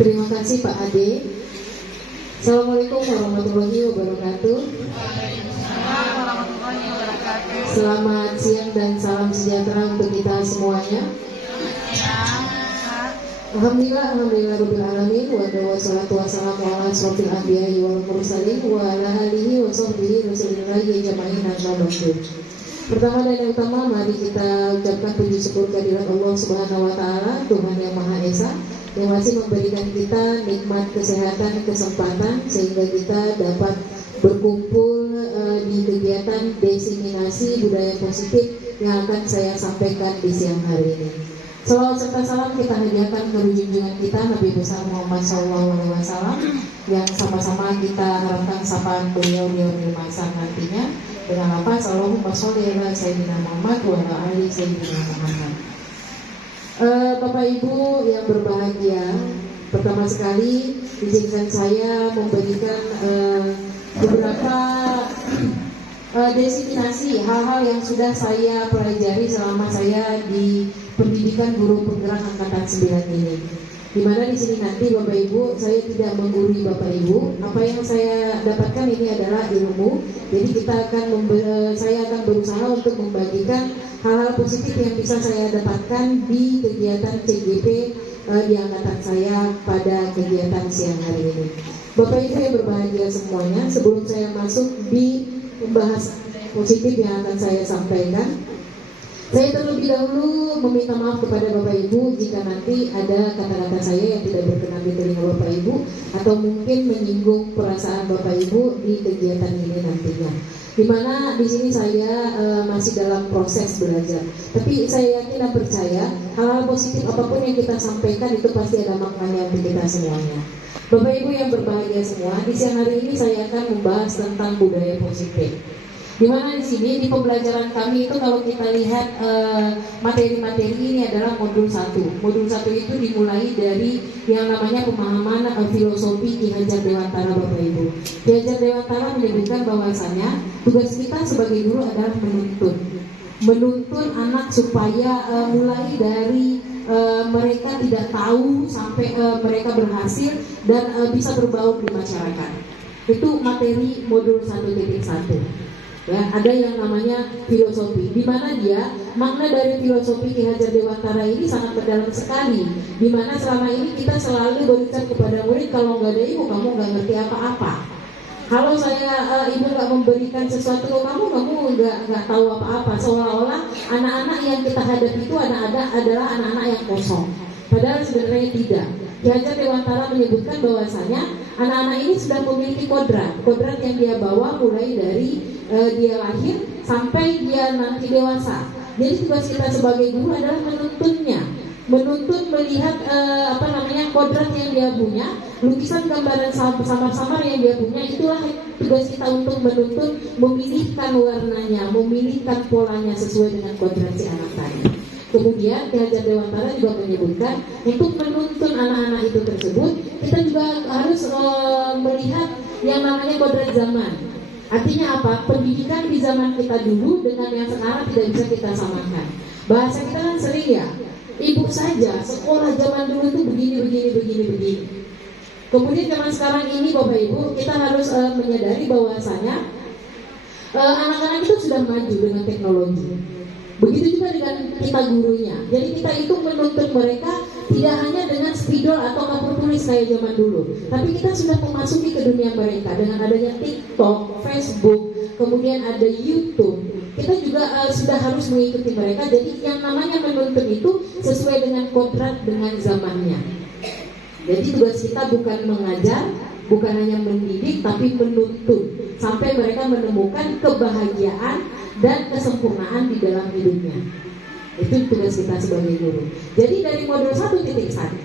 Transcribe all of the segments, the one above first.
Terima kasih Pak Ade. Assalamualaikum warahmatullahi wabarakatuh. Selamat siang dan salam sejahtera untuk kita semuanya. Alhamdulillah rabbil alamin wa salatu wassalamu ala asrofil anbiya'i wal mursalin wa ala alihi wa sahbihi rasulillahi jama'in al-mabashir. Pertama dan yang utama, mari kita ucapkan puji syukur kehadirat Allah Subhanahu wa taala, Tuhan yang Maha Esa, yang masih memberikan kita nikmat kesehatan, kesempatan sehingga kita dapat berkumpul di kegiatan diseminasi budaya positif yang akan saya sampaikan di siang hari ini. Salawat serta salam kita hadiahkan ke junjungan kita Nabi besar Muhammad SAW yang sama-sama kita harapkan sapaan beliau di masa nantinya dengan apa? Allahumma sholli ala sayyidina Muhammad wa ala ali sayyidina Muhammad. Bapak Ibu yang berbahagia, pertama sekali izinkan saya memberikan beberapa diseminasi hal-hal yang sudah saya pelajari selama saya di pendidikan guru penggerak angkatan 9 ini. Di mana di sini nanti Bapak Ibu saya tidak menggurui Bapak Ibu. Apa yang saya dapatkan ini adalah ilmu. Jadi saya akan berusaha untuk membagikan hal-hal positif yang bisa saya dapatkan di kegiatan CGP di angkatan saya pada kegiatan siang hari ini. Bapak Ibu yang berbahagia semuanya, sebelum saya masuk di pembahasan positif yang akan saya sampaikan, saya terlebih dahulu meminta maaf kepada Bapak Ibu jika nanti ada kata-kata saya yang tidak berkenan di telinga Bapak Ibu atau mungkin menyinggung perasaan Bapak Ibu di kegiatan ini nantinya. Dimana di sini saya masih dalam proses belajar, tapi saya yakin dan percaya hal-hal positif apapun yang kita sampaikan itu pasti ada maknanya untuk kita semuanya. Bapak Ibu yang berbahagia semua, di siang hari ini saya akan membahas tentang budaya positif. Di mana di sini di pembelajaran kami itu kalau kita lihat materi-materi ini adalah modul 1. Modul 1 itu dimulai dari yang namanya pemahaman filosofi Ki Hajar Dewantara Bapak Ibu. Ki Hajar Dewantara menyebutkan bahwasanya tugas kita sebagai guru adalah menuntun anak supaya mulai dari mereka tidak tahu sampai mereka berhasil dan bisa berbaur di masyarakat. Itu materi modul 1.1. Ya, ada yang namanya filosofi, di mana dia makna dari filosofi Ki Hajar Dewantara ini sangat mendalam sekali. Di mana selama ini kita selalu berikan kepada murid, kalau nggak ada ibu kamu nggak ngerti apa-apa. Kalau ibu nggak memberikan sesuatu ke kamu nggak tahu apa-apa. Seolah-olah anak-anak yang kita hadapi itu adalah anak-anak yang kosong. Padahal sebenarnya tidak. Ki Hajar Dewantara menyebutkan bahwasanya anak-anak ini sudah memiliki kodrat yang dia bawa mulai dari dia lahir sampai dia nanti dewasa. Jadi tugas kita sebagai guru adalah menuntun melihat kodrat yang dia punya, lukisan gambaran samar-samar yang dia punya. Itulah tugas kita untuk menuntun, memilihkan warnanya, memilihkan polanya sesuai dengan kodrat si anak tadi. Kemudian Ki Hajar Dewantara juga menyebutkan untuk menuntun anak-anak itu tersebut, kita juga harus melihat yang namanya kodrat zaman. Artinya apa? Pendidikan di zaman kita dulu dengan yang sekarang tidak bisa kita samakan. Bahasa kita kan sering ya, ibu saja sekolah zaman dulu itu begini. Kemudian zaman sekarang ini Bapak Ibu, kita harus menyadari bahwasanya anak-anak itu sudah maju dengan teknologi. Begitu juga dengan kita gurunya. Jadi kita itu menuntut mereka tidak hanya dengan spidol atau papan tulis kayak zaman dulu, tapi kita sudah memasuki ke dunia mereka dengan adanya TikTok, Facebook, kemudian ada YouTube. Kita juga sudah harus mengikuti mereka. Jadi yang namanya menuntut itu sesuai dengan kodrat dengan zamannya. Jadi tugas kita bukan mengajar, bukan hanya mendidik, tapi menuntun sampai mereka menemukan kebahagiaan dan kesempurnaan di dalam hidupnya. Itu tugas kita sebagai guru. Jadi dari modul 1.1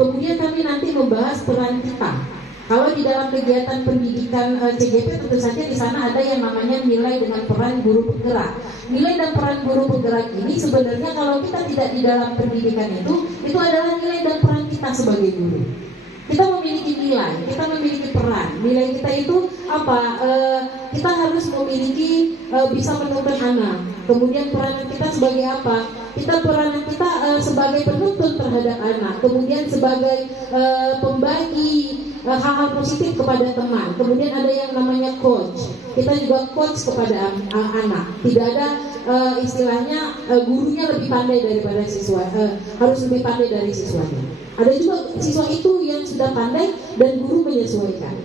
kemudian kami nanti membahas peran kita. Kalau di dalam kegiatan pendidikan CGP tentu saja di sana ada yang namanya nilai dengan peran guru penggerak. Nilai dan peran guru penggerak ini sebenarnya kalau kita tidak di dalam pendidikan itu adalah nilai dan peran kita sebagai guru. Kita memiliki nilai, kita memiliki peran. Nilai kita itu apa? Kita harus memiliki bisa menuntun anak. Kemudian peranan kita sebagai apa? Peranan kita sebagai penuntun terhadap anak. Kemudian sebagai pembagi hal-hal positif kepada teman. Kemudian ada yang namanya coach. Kita juga coach kepada anak. Tidak ada istilahnya gurunya lebih pandai daripada siswa, harus lebih pandai dari siswanya. Ada juga siswa itu yang sudah pandai dan guru menyesuaikan.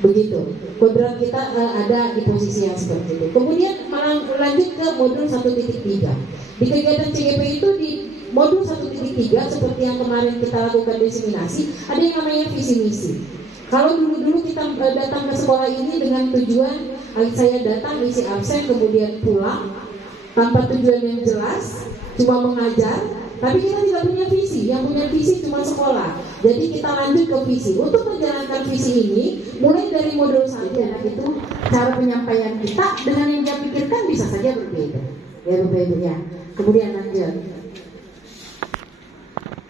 Begitu. Kodrat kita ada di posisi yang seperti itu. Kemudian lanjut ke modul 1.3. Di kegiatan CGP itu di modul 1.3 seperti yang kemarin kita lakukan diseminasi, ada yang namanya visi misi. Kalau dulu kita datang ke sekolah ini dengan tujuan saya datang isi absen kemudian pulang tanpa tujuan yang jelas, cuma mengajar, tapi kita tidak punya visi. Yang punya visi cuma sekolah. Jadi kita lanjut ke visi. Untuk menjalankan visi ini, mulai dari modul 1 itu cara penyampaian kita dengan yang dia pikirkan bisa saja berbeda. Ya berbeda ya. Kemudian lanjut.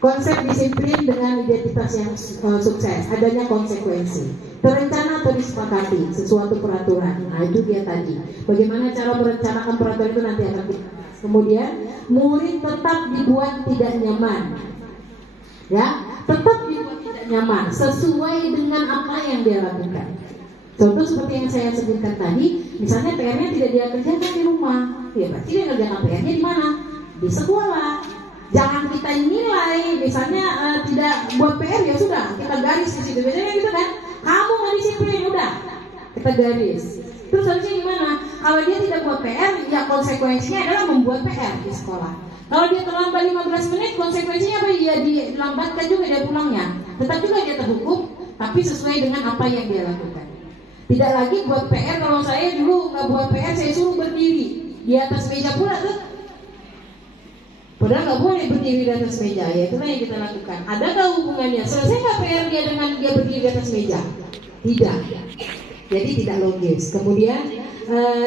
Konsep disiplin dengan identitas yang sukses, adanya konsekuensi, terencana atau disepakati sesuatu peraturan. Nah itu dia tadi. Bagaimana cara merencanakan peraturan itu nanti akan kita. Kemudian murid tetap dibuat tidak nyaman, ya, tetap dibuat tidak nyaman sesuai dengan apa yang dia lakukan. Contoh seperti yang saya sebutkan tadi, misalnya PR-nya tidak dia kerjakan di rumah, ya berarti dia kerjakan PR-nya di mana? Di sekolah. Jangan kita nilai, misalnya tidak buat PR ya sudah, kita garis di situ. Biasanya gitu kan, kamu nggak disiplin, udah kita garis. Terus harusnya gimana? Kalau dia tidak buat PR, ya konsekuensinya adalah membuat PR di sekolah. Kalau dia terlambat 15 menit, konsekuensinya apa? Ya dilambatkan juga dia pulangnya. Tetap juga dia terhukum, tapi sesuai dengan apa yang dia lakukan. Tidak lagi buat PR. Kalau saya dulu nggak buat PR, saya suruh berdiri di atas meja pula tuh. Padahal nggak boleh berdiri di atas meja, ya itulah yang kita lakukan. Adakah hubungannya? Selesai nggak PR dia dengan dia berdiri di atas meja? Tidak. Jadi tidak logis. Kemudian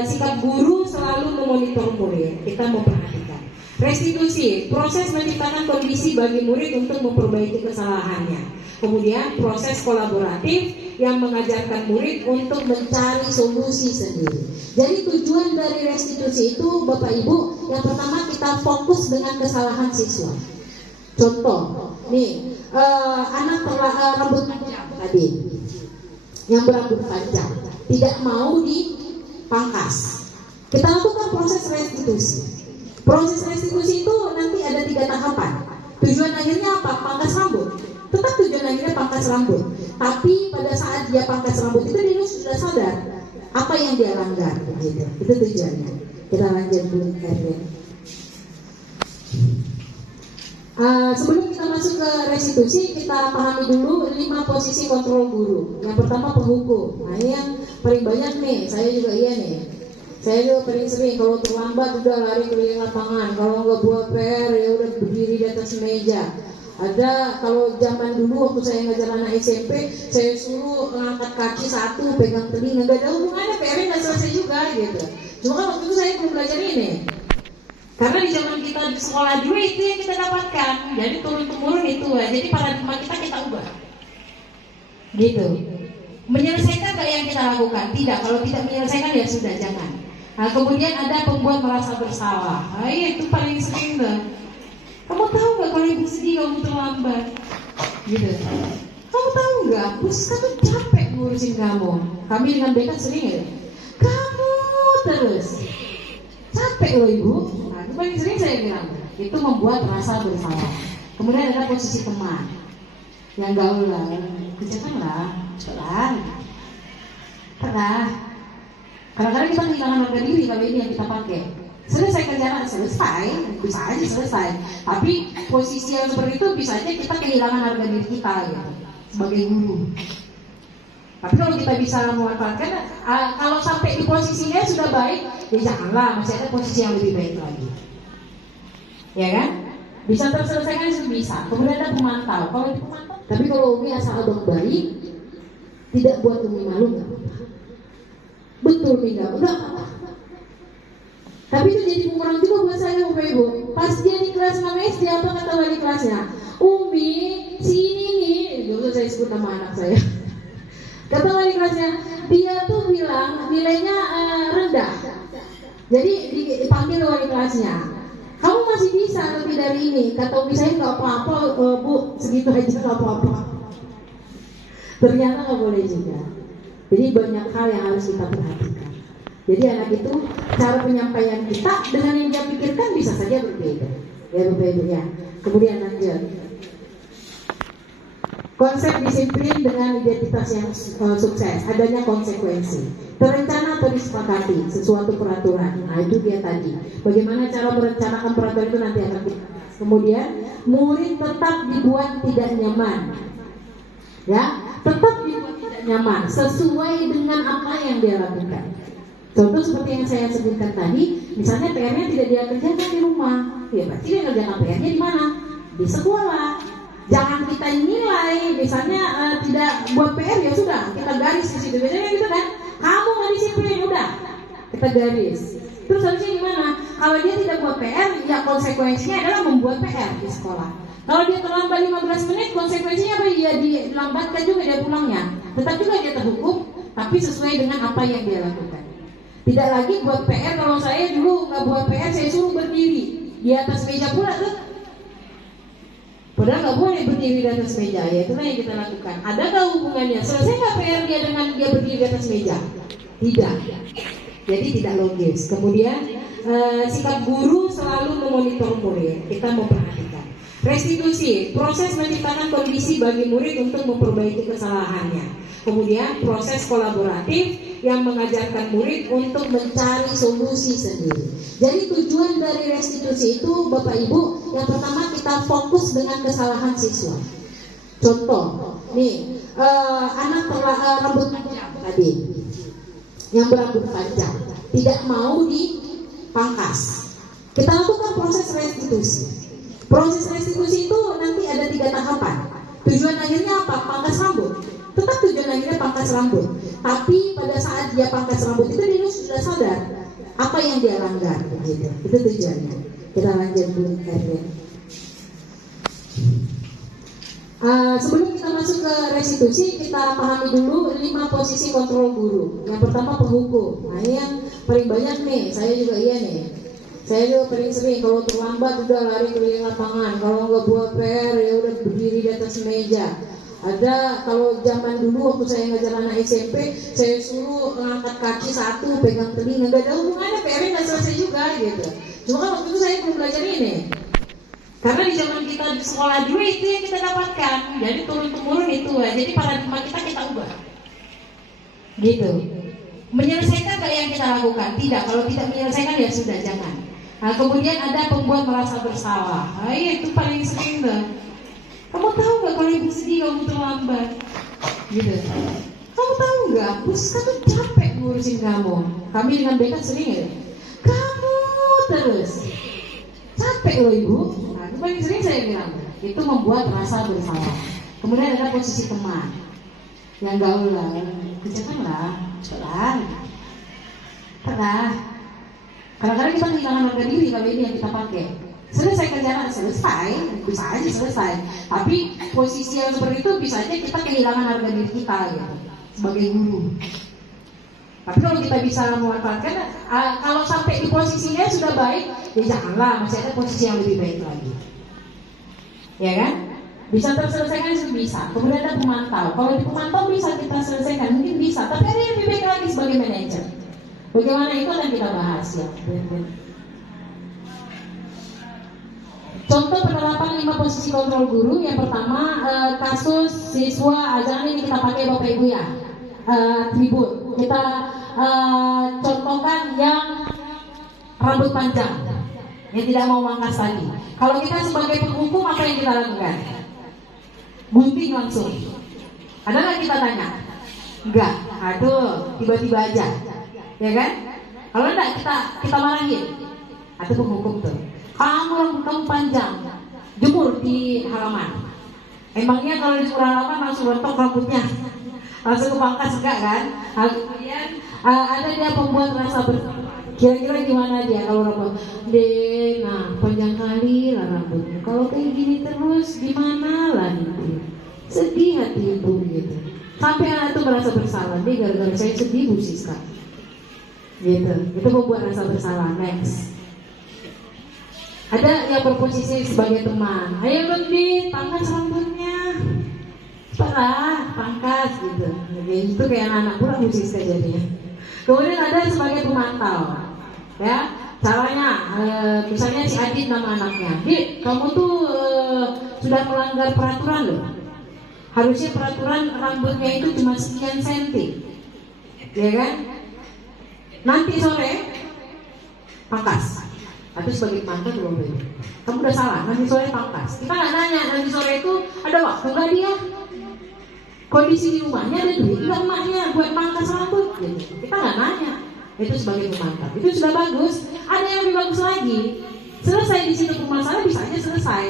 sikap guru selalu memonitor murid. Kita memperhatikan. Restitusi, proses menciptakan kondisi bagi murid untuk memperbaiki kesalahannya. Kemudian proses kolaboratif yang mengajarkan murid untuk mencari solusi sendiri. Jadi tujuan dari restitusi itu Bapak Ibu, yang pertama kita fokus dengan kesalahan siswa. Contoh, nih anak rambut panjang tadi, yang berambut panjang tidak mau dipangkas. Kita lakukan proses restitusi. Proses restitusi itu nanti ada 3 tahapan. Tujuan akhirnya apa? Pangkas rambut. Tetap tujuan akhirnya pangkas rambut. Tapi pada saat dia pangkas rambut itu dia sudah sadar apa yang dia langgar, begitu. Itu tujuannya. Kita lanjut dulu, Erwin. Sebelum kita masuk ke restitusi, kita pahami dulu 5 posisi kontrol guru. Yang pertama penghukum. Nah ini yang paling banyak nih. Saya juga iya nih. Saya juga paling sering kalau terlambat udah lari keliling lapangan. Kalau nggak buat PR ya udah berdiri di atas meja. Ada kalau zaman dulu waktu saya ngajar anak SMP, saya suruh ngangkat kaki satu, pegang telinga, nggak ada hubungannya, PR-nya nggak selesai juga gitu. Cuma kan waktu itu saya belum belajar ini, karena di zaman kita di sekolah dulu itu yang kita dapatkan, jadi turun temurun itu, jadi paradigma kita ubah, gitu. Menyelesaikan nggak yang kita lakukan? Tidak. Kalau tidak menyelesaikan ya sudah jangan. Nah, kemudian ada pembuat merasa bersalah. Nah, itu paling sering tuh. Kamu tahu nggak kalau ibu sedih kamu terlambat, gitu. Kamu tahu nggak, bos kamu capek ngurusin kamu. Kami dengan BK sering ya. Kamu terus capek loh ibu. Nah, itu paling sering saya bilang. Itu membuat rasa bersalah. Kemudian ada posisi teman yang gaul lah, kerjakan lah, cepat. Pernah. Kadang-kadang kita kehilangan harga diri kalau ini yang kita pakai. Selesai kerjaan, selesai, bisa aja selesai. Tapi posisi yang seperti itu bisa aja kita kehilangan harga diri kita gitu, sebagai guru. Tapi kalau kita bisa memanfaatkan, kalau sampai di posisinya sudah baik, ya janganlah, masih ada posisi yang lebih baik lagi. Ya kan? Bisa terselesaikan itu bisa. Kemudian ada pemantau. Kalau di pemantau, tapi kalau Umi asal abang baik, tidak buat Umi malu nggak apa-apa. Betul nih nggak apa-apa. Tapi itu jadi bumerang juga buat saya Bapak Ibu. Pas dia di kelas 6 SD, apa kata wali kelasnya? Umi, sini nih, dulu saya sebut nama anak saya. Kata wali kelasnya, dia tuh bilang nilainya rendah. Jadi dipanggil wali kelasnya, kamu masih bisa lebih dari ini. Kata umi saya nggak apa-apa, bu, segitu aja nggak apa-apa. Ternyata nggak boleh juga. Jadi banyak hal yang harus kita perhatikan. Jadi anak itu cara penyampaian kita dengan yang dia pikirkan bisa saja berbeda. Ya berbeda ya. Kemudian lanjut. Konsep disiplin dengan identitas yang sukses, adanya konsekuensi, terencana atau disepakati sesuatu peraturan. Nah itu dia tadi. Bagaimana cara merencanakan peraturan itu nanti akan kita. Kemudian murid tetap dibuat tidak nyaman, ya, tetap dibuat tidak nyaman sesuai dengan apa yang dia lakukan. Contoh seperti yang saya sebutkan tadi, misalnya PR-nya tidak dia kerjakan di rumah, ya berarti dia kerjakan PR-nya di mana? Di sekolah. Jangan kita nilai, misalnya tidak buat PR ya sudah, kita garis di situ. Biasanya gitu kan, kamu nggak disiplin, udah kita garis. Terus harusnya gimana? Kalau dia tidak buat PR, ya konsekuensinya adalah membuat PR di sekolah. Kalau dia terlambat 15 menit, konsekuensinya apa? Ya dilambatkan juga dia pulangnya. Tetap juga dia terhukum, tapi sesuai dengan apa yang dia lakukan. Tidak lagi buat PR. Kalau saya dulu nggak buat PR, saya suruh berdiri di atas meja pula tuh. Padahal nggak boleh berdiri di atas meja, ya itulah yang kita lakukan. Adakah hubungannya? Selesai nggak PR dia dengan dia berdiri di atas meja? Tidak. Jadi tidak logis. Kemudian sikap guru selalu memonitor murid. Kita memperhatikan. Restitusi, proses menciptakan kondisi bagi murid untuk memperbaiki kesalahannya. Kemudian proses kolaboratif yang mengajarkan murid untuk mencari solusi sendiri. Jadi tujuan dari restitusi itu Bapak Ibu, yang pertama kita fokus dengan kesalahan siswa. Contoh, nih anak rambut panjang tadi, yang berambut panjang tidak mau dipangkas. Kita lakukan proses restitusi. Proses restitusi itu nanti ada 3 tahapan. Tujuan akhirnya apa? Pangkas rambut. Tetap tujuan akhirnya pangkas rambut. Tapi pada saat dia pangkas rambut itu dia sudah sadar apa yang dia langgar, begitu. Itu tujuannya. Kita lanjut dulu, Erwin. Sebelum kita masuk ke restitusi, kita pahami dulu 5 posisi kontrol guru. Yang pertama penghukum. Nah ini yang paling banyak nih. Saya juga iya nih. Saya juga paling sering kalau terlambat udah lari keliling lapangan. Kalau nggak buat PR ya udah berdiri di atas meja. Ada kalau zaman dulu waktu saya ngajar anak SMP, saya suruh ngangkat kaki satu, pegang telinga, nggak ada hubungannya, PR-nya nggak selesai juga gitu. Cuma kan waktu itu saya belum belajar ini, karena di zaman kita di sekolah dulu itu yang kita dapatkan, jadi turun temurun itu, jadi paradigma kita ubah, gitu. Menyelesaikan nggak yang kita lakukan? Tidak. Kalau tidak menyelesaikan ya sudah jangan. Nah, kemudian ada pembuat merasa bersalah. Nah, itu paling sering tuh. Kamu tahu nggak kalau ibu sedih kamu terlambat, gitu. Kamu tahu nggak, bos kamu capek ngurusin kamu. Kami dengan BK sering ya. Kamu terus capek loh ibu. Nah, itu paling sering saya bilang. Itu membuat rasa bersalah. Kemudian ada posisi teman yang gaul lah, kerjakanlah, cepat, pernah. Kadang-kadang kita kehilangan harga diri kalau ini yang kita pakai. Selesai kerjaan, selesai, bisa aja selesai. Tapi posisi yang seperti itu bisa aja kita kehilangan harga diri kita ya, sebagai guru. Tapi kalau kita bisa memanfaatkan, kalau sampai di posisinya sudah baik, ya janganlah, masih ada posisi yang lebih baik lagi. Ya kan? Bisa terselesaikan itu bisa. Kemudian ada pemantau. Kalau di pemantau bisa kita selesaikan, mungkin bisa. Tapi ada yang lebih baik lagi sebagai manajer. Bagaimana itu akan kita bahas ya. Contoh penerapan 5 posisi kontrol guru. Yang pertama kasus siswa, jangan ini kita pakai Bapak Ibu ya, atribut. Kita contohkan yang rambut panjang, yang tidak mau mangkas tadi. Kalau kita sebagai penghukum apa yang kita lakukan? Gunting langsung. Ada nggak kita tanya? Enggak. Aduh, tiba-tiba aja, ya kan? Kalau enggak kita marahin. Atau penghukum tuh. Kamu panjang, jemur di halaman. Emangnya kalau di halaman langsung rontok rambutnya, langsung kepangkas enggak kan? Kemudian ada dia pembuat rasa bersalah. Kira-kira gimana dia kalau rambut? Nah panjang kali lah rambutnya. Kalau kayak gini terus gimana lah gitu. Sedih hati ibu gitu. Sampai anak itu merasa bersalah. Dia gara-gara saya sedih Bu Siska. Gitu. Itu membuat rasa bersalah. Next. Ada yang berposisi sebagai teman. Ayo lebih pangkas rambutnya. Parah, pangkas gitu. Itu kayak anak kurang musis jadinya. Kemudian ada sebagai pemantau. Ya, caranya misalnya si Adit nama anaknya. Dit, kamu tuh sudah melanggar peraturan loh. Harusnya peraturan rambutnya itu cuma sekian senti. Ya kan? Nanti sore pangkas. Atau sebagai pemantau belum boleh. Kamu udah salah, nanti sore pangkas. Kita nggak nanya, nanti sore itu ada waktu nggak dia? Kondisi di rumahnya ada duit nggak emaknya buat pangkas rambut? Gitu. Kita nggak nanya. Itu sebagai pemantau. Itu sudah bagus. Ada yang lebih bagus lagi. Selesai di situ permasalahan bisa aja selesai.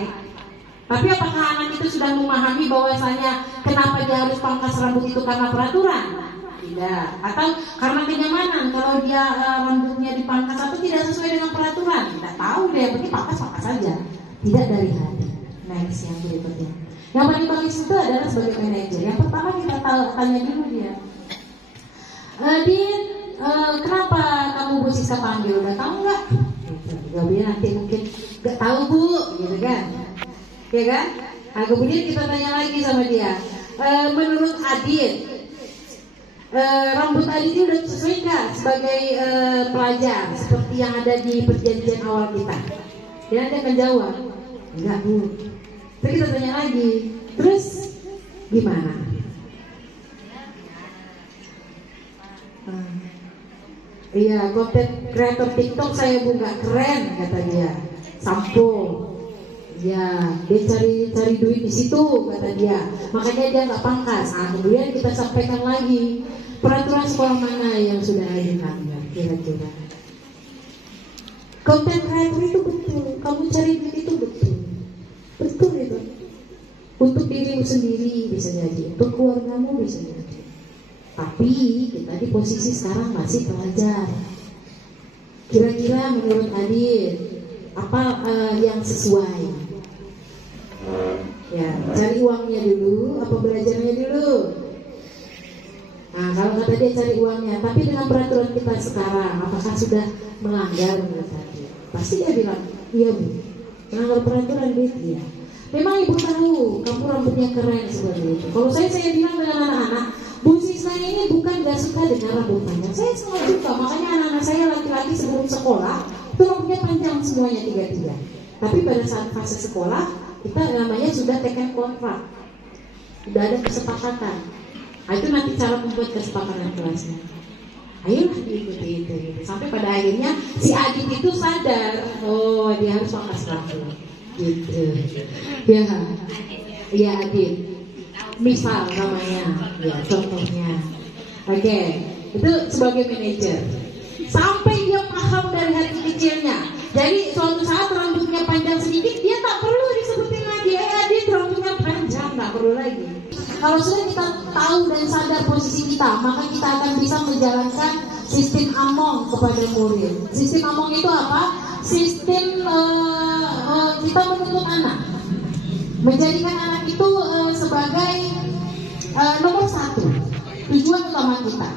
Tapi apakah anak itu sudah memahami bahwasanya kenapa dia harus pangkas rambut itu karena peraturan? Tidak. Atau karena kenyamanan kalau dia rambutnya dipangkas atau tidak sesuai dengan peraturan? Tidak tahu deh, berarti pangkas saja. Tidak dari hati. Next yang berikutnya. Yang paling bagus itu adalah sebagai manajer. Yang pertama kita tanya dulu dia. Din, kenapa kamu Bu Siska panggil? Udah tahu nggak? Jawabnya nanti mungkin nggak tahu Bu, gitu kan? Ya kan? Nah, kemudian kita tanya lagi sama dia. Menurut Adit, rambut Adit ini udah sesuai nggak sebagai pelajar seperti yang ada di perjanjian awal kita? Dia akan jawab, enggak Bu. Terus kita tanya lagi, terus gimana? Iya, konten kreator TikTok saya buka keren kata dia. Sampo. Ya, dia cari duit di situ kata dia. Makanya dia nggak pangkas. Nah, kemudian kita sampaikan lagi peraturan sekolah mana yang sudah ada dilanggar kira-kira. Konten kreator itu betul. Kamu cari duit itu betul. Betul itu. Untuk dirimu sendiri bisa jadi, untuk keluargamu bisa jadi. Tapi kita di posisi sekarang masih pelajar. Kira-kira menurut Adit apa yang sesuai? Ya, cari uangnya dulu, apa belajarnya dulu? Nah, kalau kata dia cari uangnya, tapi dengan peraturan kita sekarang, apakah sudah melanggar menurut Adit? Pasti dia bilang, iya Bu, melanggar peraturan dia. Memang Ibu tahu, kamu rambutnya keren seperti itu. Kalau saya bilang dengan anak-anak, Bu Siska ini bukan gak suka dengan rambut panjang. Saya sangat suka, makanya anak-anak saya laki-laki sebelum sekolah itu rambutnya panjang semuanya tiga-tiga. Tapi pada saat fase sekolah kita namanya sudah tekan kontrak, sudah ada kesepakatan. Nah, itu nanti cara membuat kesepakatan kelasnya. Ayolah diikuti itu. Sampai pada akhirnya si Adit itu sadar, oh dia harus pangkas rambut. Gitu. Ya, ya Adit. Misal namanya, ya contohnya. Oke, itu sebagai manajer. Sampai dia paham dari hati kecilnya. Jadi suatu saat rambutnya panjang sedikit, dia tak perlu disebutin lagi. Adit rambutnya panjang, tak perlu lagi. Kalau sudah kita tahu dan sadar posisi kita, maka kita akan bisa menjalankan sistem among kepada murid. Sistem among itu apa? Sistem kita menuntut anak, menjadikan anak itu sebagai nomor satu, tujuan utama kita.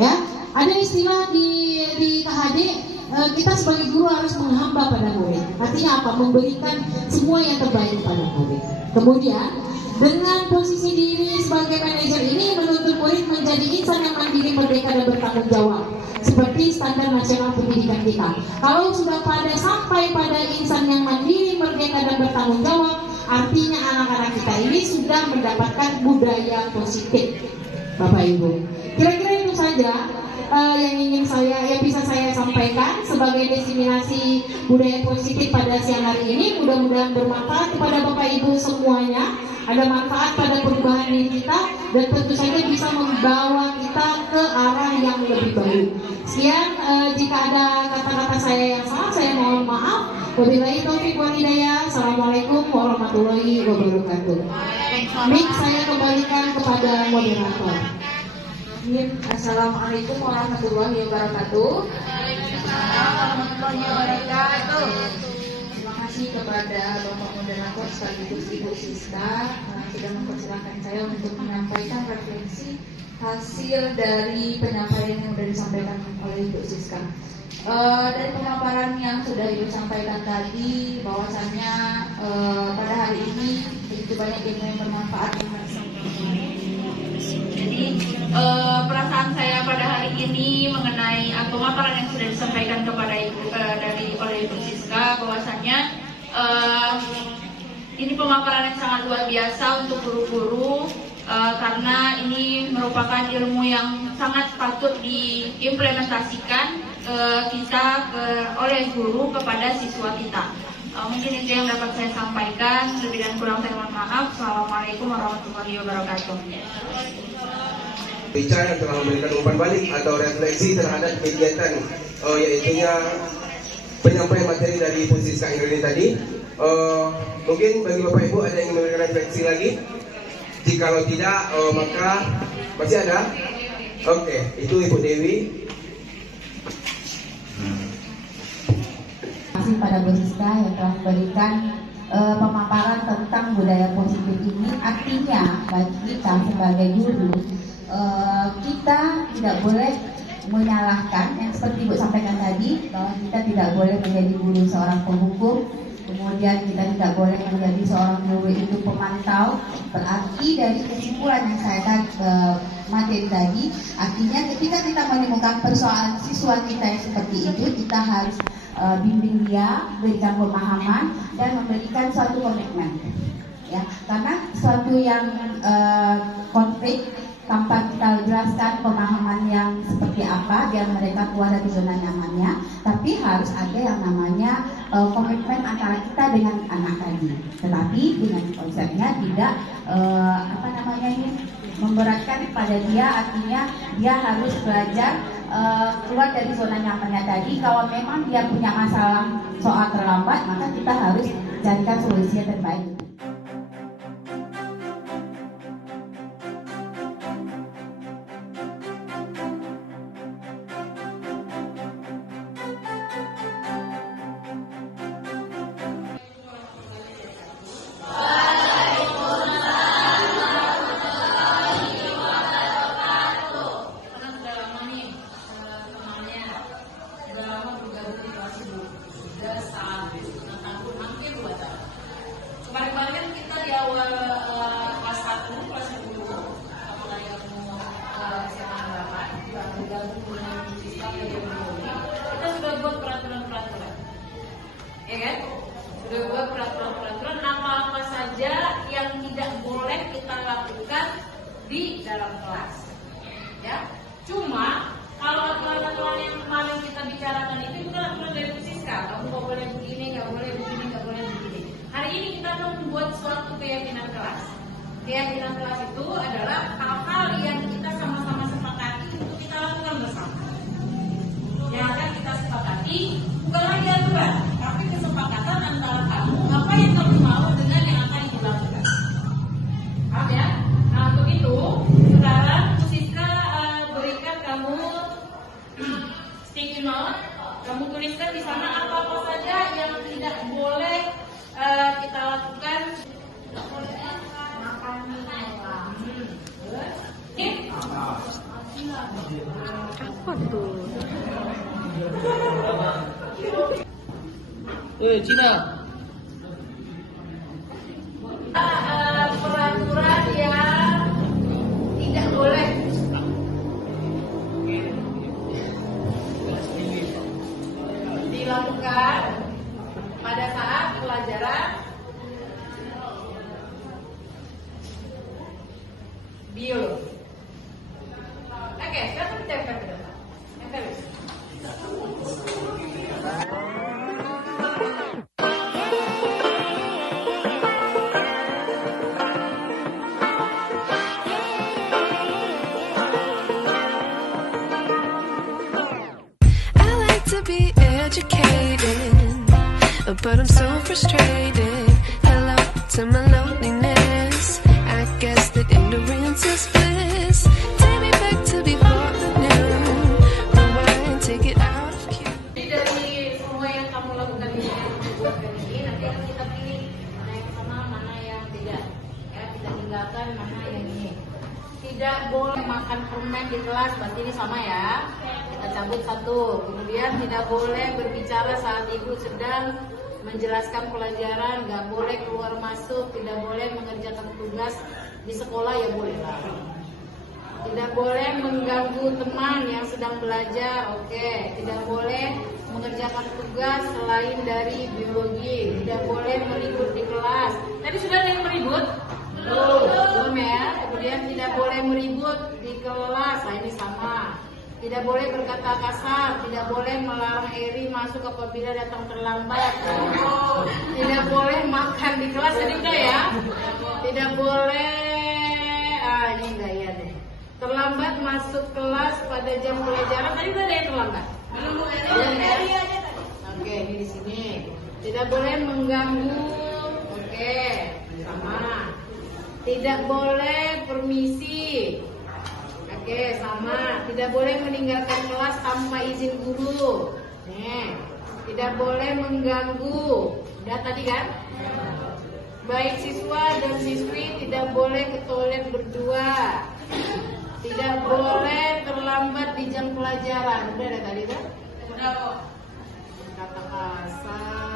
Ya, ada istilah di KHD, kita sebagai guru harus menghamba pada murid. Artinya apa? Memberikan semua yang terbaik pada murid. Kemudian dengan posisi diri sebagai manajer ini menuntut murid menjadi insan yang mandiri, merdeka dan bertanggung jawab seperti standar nasional pendidikan kita. Kalau sudah sampai pada insan yang mandiri, merdeka dan bertanggung jawab, artinya anak-anak kita ini sudah mendapatkan budaya positif, Bapak Ibu. Kira-kira itu saja yang bisa saya sampaikan sebagai diseminasi budaya positif pada siang hari ini. Mudah-mudahan bermanfaat kepada Bapak Ibu semuanya. Ada manfaat pada perubahan diri kita dan tentu saja bisa membawa kita ke arah yang lebih baik. Sekian, jika ada kata-kata saya yang salah, saya mohon maaf. Wabillahi taufiq wal hidayah. Assalamualaikum warahmatullahi wabarakatuh. Mic saya kembalikan kepada moderator. Assalamualaikum warahmatullahi wabarakatuh. Waalaikumsalam warahmatullahi wabarakatuh. Terima kasih kepada Bapak Moderator sekaligus Ibu Siska sudah mempersilahkan saya untuk menyampaikan refleksi hasil dari penyampaian yang sudah disampaikan oleh Ibu Siska. Dari pemaparan yang sudah Ibu sampaikan tadi, bahwasannya pada hari ini begitu banyak ilmu yang bermanfaat. Jadi perasaan saya pada hari ini mengenai pemaparan yang sudah disampaikan kepada oleh Ibu Siska, bahwasannya ini pemaparan yang sangat luar biasa untuk guru-guru, karena ini merupakan ilmu yang sangat patut diimplementasikan oleh guru kepada siswa kita. Mungkin itu yang dapat saya sampaikan. Lebih dan kurang saya mohon maaf. Assalamualaikum warahmatullahi wabarakatuh. Bicara yang telah memberikan umpan balik atau refleksi terhadap kegiatan yaitunya penyampaian materi dari Ibu Siska Ingrid tadi. Mungkin bagi Bapak Ibu ada yang memberikan refleksi lagi? Jikalau tidak, maka masih ada? Oke, itu Ibu Dewi. Terima kasih pada Bu Siska yang telah memberikan pemaparan tentang budaya positif ini. Artinya bagi kita sebagai guru, kita tidak boleh menyalahkan yang seperti Ibu sampaikan tadi, bahwa kita tidak boleh menjadi guru seorang penghukum, kemudian kita tidak boleh menjadi seorang guru itu pemantau. Berarti dari kesimpulan yang saya materi tadi, artinya ketika kita menemukan persoalan siswa kita yang seperti itu, kita harus bimbing dia, berikan pemahaman dan memberikan suatu komitmen, ya, karena suatu yang konflik tanpa kita jelaskan pemahaman yang seperti apa biar mereka keluar dari zona nyamannya, tapi harus ada yang namanya komitmen antara kita dengan anak tadi, tetapi dengan konsepnya tidak memberatkan pada dia, artinya dia harus belajar keluar dari zona nyamannya tadi. Kalau memang dia punya masalah soal terlambat, maka kita harus carikan solusi yang terbaik. Kemarin-kemarin kita di awal kelas 1, kelas 10, apakah yang mau SMA 8, juga bergabung dengan siswa yang bergabung, kita sudah buat peraturan-peraturan, ya kan? Sudah buat peraturan-peraturan apa saja yang tidak boleh kita lakukan di dalam kelas, ya. Cuma kalau aturan-aturan yang kemarin kita bicarakan itu bukan aturan dari Siska, kamu nggak boleh begini, nggak boleh begini, nggak boleh begini. Hari ini kita akan membuat suatu keyakinan kelas. Keyakinan kelas itu adalah hal-hal yang kita sama-sama sepakati untuk kita lakukan bersama. Yang akan kita sepakati bukan lagi aturan, tapi kesepakatan antara kamu apa yang kamu mau dengan yang akan dilakukan. Paham ya? Nah untuk itu sekarang Bu Siska berikan kamu sticky note. Kamu tuliskan di sana apa-apa saja yang tidak boleh kita lakukan. Apa tuh? Cina. Peraturan yang tidak boleh dilakukan pada saat pelajaran biologi. Oke, sekarang kita tempel ke depan. Tempel. I like to be educated, but I'm so frustrated. Hello to my loneliness. I guess that ignorance is bliss. Take me back to before the new. Rewind, take it out of cue. Jadi dari semua yang kamu lakukan ini, nanti ini sama ya. Kita cabut satu. Kemudian tidak boleh berbicara saat ibu sedang menjelaskan pelajaran, nggak boleh keluar masuk, tidak boleh mengerjakan tugas di sekolah ya boleh lah. Tidak boleh mengganggu teman yang sedang belajar, oke. Tidak boleh mengerjakan tugas selain dari biologi. Tidak boleh meribut di kelas. Tadi sudah ada yang meribut? Belum ya. Kemudian tidak boleh meribut di kelas. Nah ini sama. Tidak boleh berkata kasar. Tidak boleh melarang Eri masuk apabila datang terlambat. Tidak boleh makan di kelas. Jadi enggak ya. Tidak boleh. Ini enggak ya deh. Terlambat masuk kelas pada jam pelajaran. Tadi ada yang terlambat. Oke, ini di sini. Tidak boleh mengganggu. Oke, sama. Tidak boleh permisi. Oke, sama. Tidak boleh meninggalkan kelas tanpa izin guru. Nih. Tidak boleh mengganggu. Udah tadi kan? Baik siswa dan siswi tidak boleh ke toilet berdua. Tidak boleh terlambat di jam pelajaran. Udah ada tadi kan? Udah kok. Kata kasar.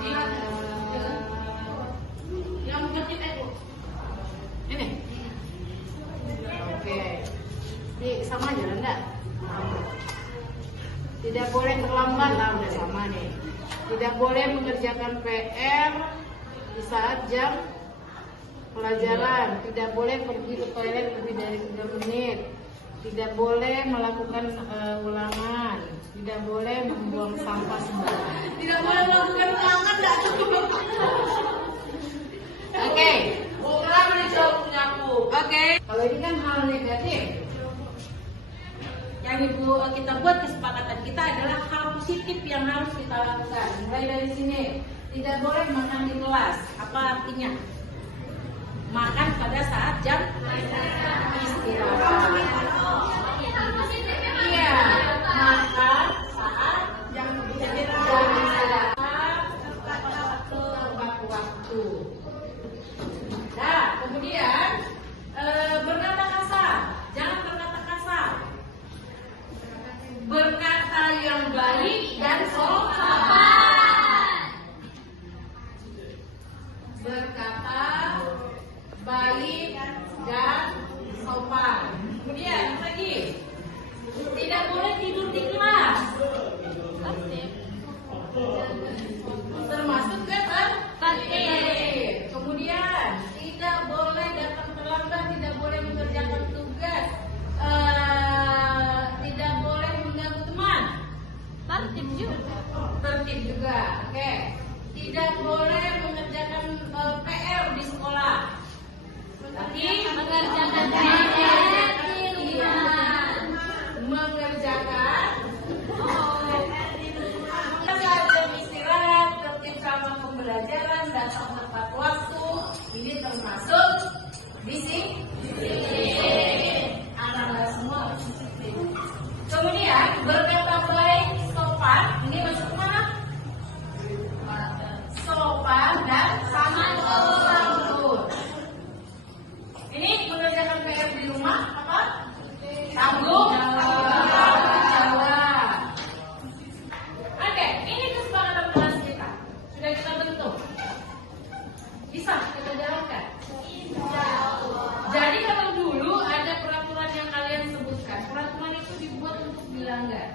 Yang ngerti Bu. Ini. Oke. Ini sama aja enggak? Tidak boleh terlambat lah, udah sama nih. Tidak boleh mengerjakan PR di saat jam pelajaran. Tidak boleh pergi ke toilet lebih dari 3 menit. Tidak boleh melakukan ulangan. Tidak boleh membuang sampah sembarangan. Tidak boleh melakukan ulangan, enggak cukup. Oke. Ulang dijawab punyaku. Oke. Kalau ini kan hal negatif. Yang ibu kita buat kesepakatan kita adalah hal positif yang harus kita lakukan. Mulai dari sini. Tidak boleh makan di kelas. Apa artinya? Makan pada saat jam istirahat. Iya, makan saat jam istirahat tepat waktu. Nah, kemudian berkata kasar, jangan berkata kasar. Berkata yang baik dan sopan. Berkata baik dan sopan. Kemudian lagi, tidak boleh tidur di kelas. Termasuk tertib. Kemudian tidak boleh datang terlambat, tidak boleh mengerjakan tugas, tidak boleh mengganggu teman. Tertib juga. Tertib juga. Oke. Tidak boleh mengerjakan PR di sekolah. Tapi mengerjakan PR di rumah. Mengerjakan saat jam istirahat, tertib sama pembelajaran, datang tepat waktu. Ini termasuk disiplin. Anak-anak semua disiplin. Kemudian berkata baik, sopan. Ini masuk mana? Sopan dan santun. Ini mengerjakan PR di rumah apa? Tanggung jawab. Oke, ini kesepakatan kelas kita. Sudah kita bentuk. Bisa kita jalankan? Jadi kalau dulu ada peraturan yang kalian sebutkan, peraturan itu dibuat untuk dilanggar.